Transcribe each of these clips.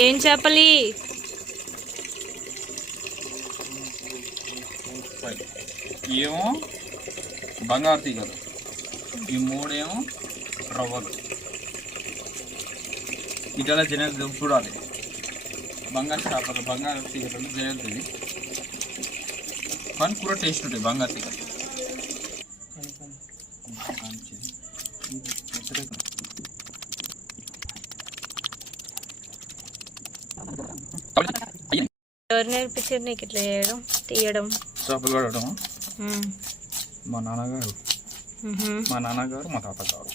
ఏం చేపలి? ఏమో బంగారు తీగలు. ఈ మూడేమో రవ్వలు. ఇట్లా జనరల్ చూడాలి. బంగారు చేపలు బంగారు తీగలు జనరల్ ఇవి కానీ కూర టేస్ట్ ఉంటుంది బంగారు తీగలు. ఎవరు నేర్పించారు నీకు ఇట్లా చేయడం తీయడం? చేపలు. మా నాన్నగారు. మా నాన్నగారు మా తాతగారు.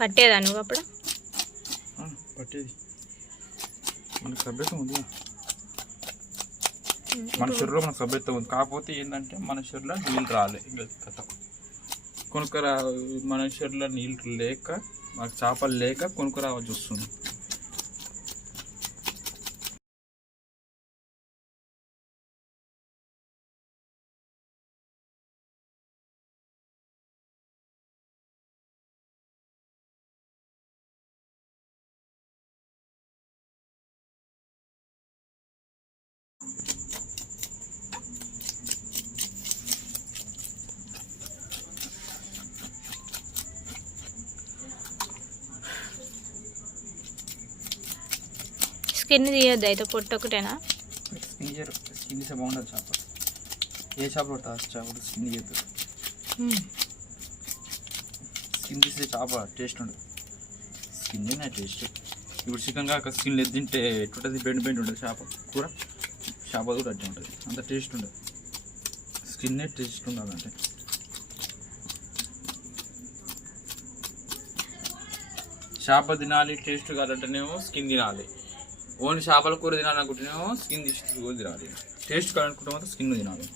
పట్టేదా నువ్వు అప్పుడు? పట్టేది. మనకు సభ్యత ఉంది. మన శరీరంలో మనకు సభ్యత ఉంది. కాకపోతే ఏంటంటే మన శరీరంలో నీళ్ళు రాలే. ఇంకా కథ. కొనుక్కరా మన శరీరంలో నీళ్ళు లేక మాకు చేపలు లేక కొనుక్క వస్తుంది. స్కిన్ తీయొద్దు అయితే పొట్టు ఒకటేనా? స్కిన్ స్కిన్ తీసే బాగుంటుంది చేప. ఏ చేప చేప స్కిన్ తీయద్దు. స్కిన్ తీసే చేప టేస్ట్ ఉండదు. స్కిన్ నా టేస్ట్. ఇప్పుడు చికెన్ కాక స్కిన్ లేదు తింటే ఎట్టుంటుంది బెండ్ బెండ్ ఉంటుంది చేప కూర. చేప కూడా అట్టే ఉంటుంది. అంత టేస్ట్ ఉండదు. స్కిన్నే టేస్ట్ ఉండాలంటే చేప తినాలి టేస్ట్ కాదంటేనేమో స్కిన్ తినాలి. ఓన్లీ చేపల కూర తినాలనుకుంటేనేమో స్కిన్ తీసి తినాలి. టేస్ట్ కావాలనుకుంటే మాత్రం స్కిన్ తినాలి.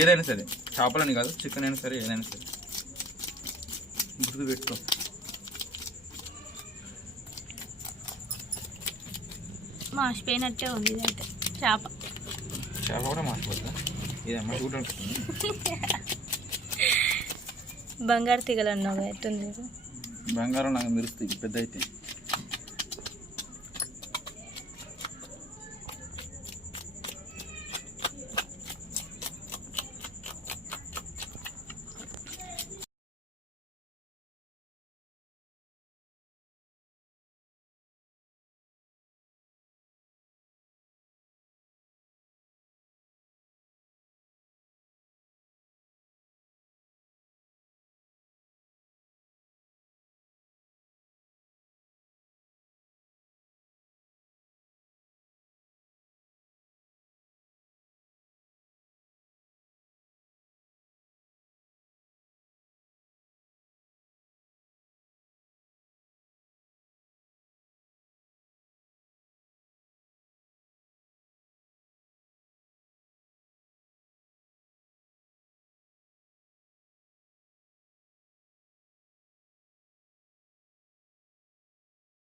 ఏదైనా సరే చేపలని కాదు చికెన్ అయినా సరే ఏదైనా సరే. గుర్తు పెట్టుకో మాసిపోయినట్టే ఉంది ఇదైతే చేప. చేప కూడా మాసిపోతుందా ఇదేమ్మా చూడండి బంగారు తీగలు అన్నావు ఎట్టుంది? బంగారం నాకు మెరుస్తుంది పెద్ద అయితే